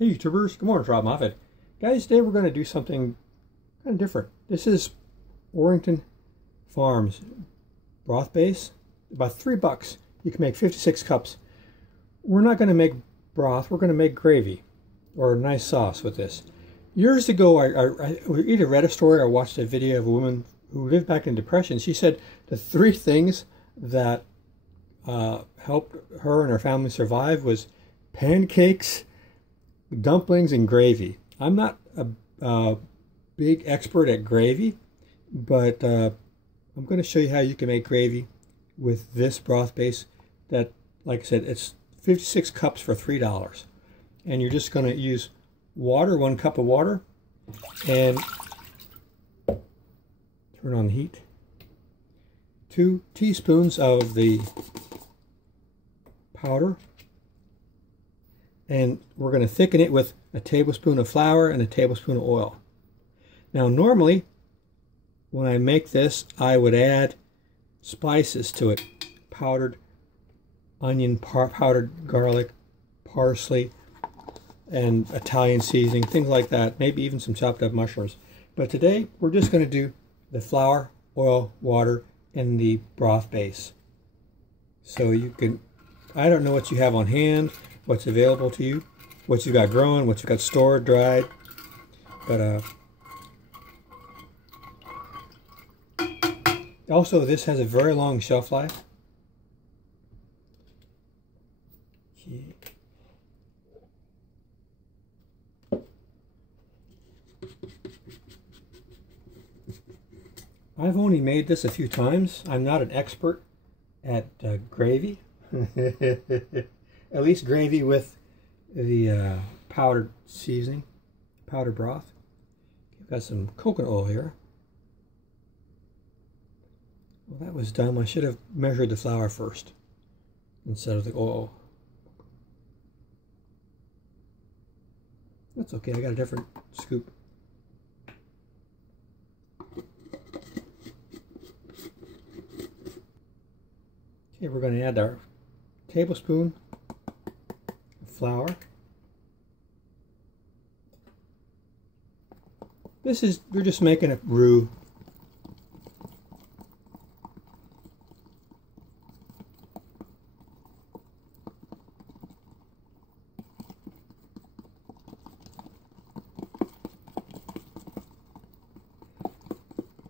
Hey YouTubers, good morning, it's Rob Moffat. Guys, today we're going to do something kind of different. This is Orrington Farms broth base, about $3. You can make 56 cups. We're not going to make broth, we're going to make gravy or a nice sauce with this. Years ago, I either read a story or watched a video of a woman who lived back in Depression. She said the three things that helped her and her family survive was pancakes, dumplings, and gravy. I'm not a big expert at gravy, but I'm going to show you how you can make gravy with this broth base that, like I said, it's 56 cups for $3. And you're just going to use water, 1 cup of water, and turn on the heat. 2 teaspoons of the powder. And we're going to thicken it with a tablespoon of flour and a tablespoon of oil. Now normally, when I make this, I would add spices to it. Powdered onion, powdered garlic, parsley, and Italian seasoning, things like that. Maybe even some chopped up mushrooms. But today, we're just going to do the flour, oil, water, and the broth base. So you can, I don't know what you have on hand, what's available to you, what you've got growing, what you've got stored, dried, but also this has a very long shelf life. I've only made this a few times. I'm not an expert at gravy. At least gravy with the powdered seasoning, powdered broth. I've got some coconut oil here. Well, that was dumb. I should have measured the flour first instead of the oil. That's okay, I got a different scoop. Okay, we're going to add our tablespoon of flour. We're just making a roux.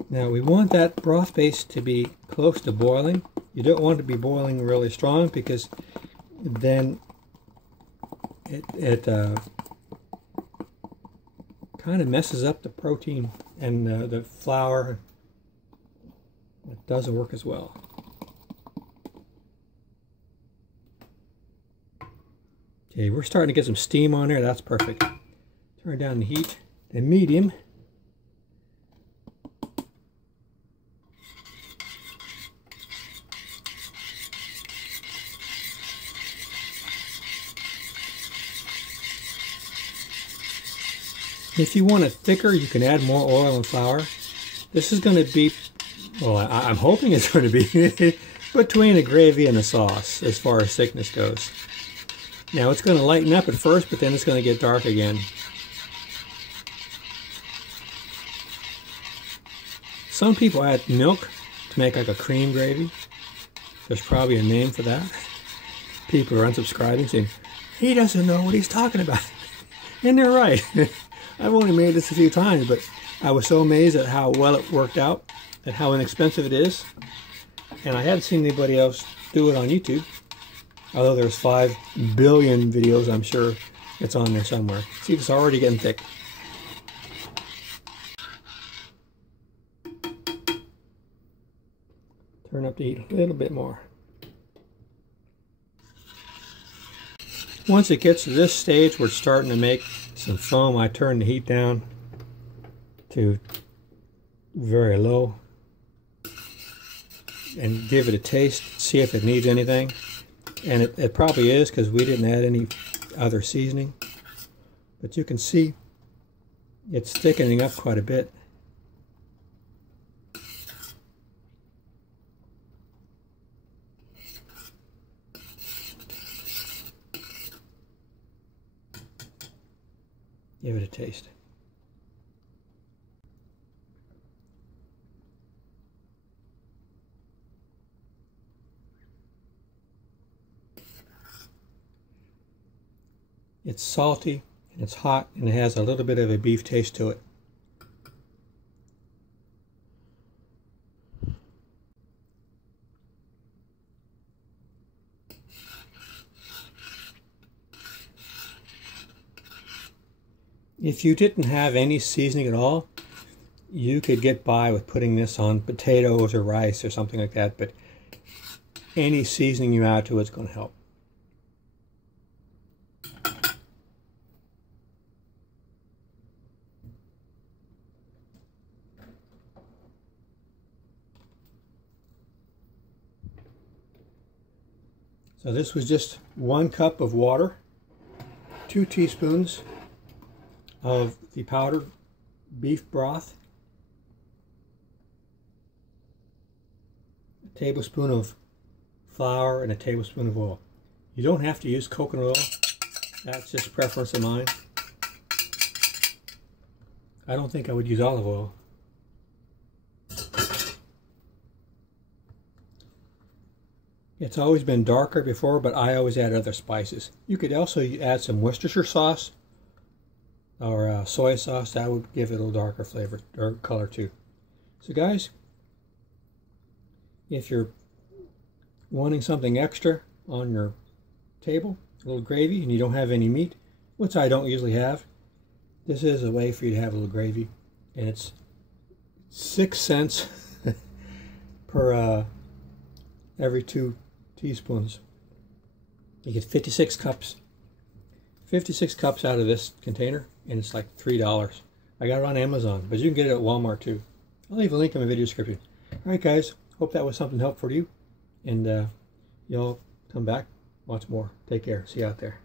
Now we want that broth base to be close to boiling. You don't want it to be boiling really strong because then it kind of messes up the protein and the flour. It doesn't work as well. Okay, we're starting to get some steam on there. That's perfect. Turn down the heat to medium. If you want it thicker, you can add more oil and flour. This is going to be, well, I'm hoping it's going to be between a gravy and a sauce as far as thickness goes. Now it's going to lighten up at first, but then it's going to get dark again. Some people add milk to make like a cream gravy. There's probably a name for that. People are unsubscribing saying, he doesn't know what he's talking about. And they're right. I've only made this a few times, but I was so amazed at how well it worked out and how inexpensive it is. And I hadn't seen anybody else do it on YouTube. Although there's 5 billion videos, I'm sure it's on there somewhere. See, it's already getting thick. Turn up the heat a little bit more. Once it gets to this stage where it's starting to make some foam, I turn the heat down to very low and give it a taste, see if it needs anything. And it probably is, because we didn't add any other seasoning. But you can see it's thickening up quite a bit. give it a taste. It's salty, and it's hot, and it has a little bit of a beef taste to it. If you didn't have any seasoning at all, you could get by with putting this on potatoes or rice or something like that, but any seasoning you add to it is going to help. So this was just 1 cup of water, 2 teaspoons of the powdered beef broth, a tablespoon of flour, and a tablespoon of oil. You don't have to use coconut oil. That's just preference of mine. I don't think I would use olive oil. It's always been darker before, but I always add other spices. You could also add some Worcestershire sauce or soy sauce. That would give it a little darker flavor or color too. So guys, if you're wanting something extra on your table, a little gravy, and you don't have any meat, which I don't usually have, this is a way for you to have a little gravy. And it's 6 cents per every 2 teaspoons. You get 56 cups. 56 cups out of this container, and it's like $3. I got it on Amazon, but you can get it at Walmart too. I'll leave a link in my video description. Alright guys, hope that was something helpful for you, and y'all come back, watch more. Take care. See you out there.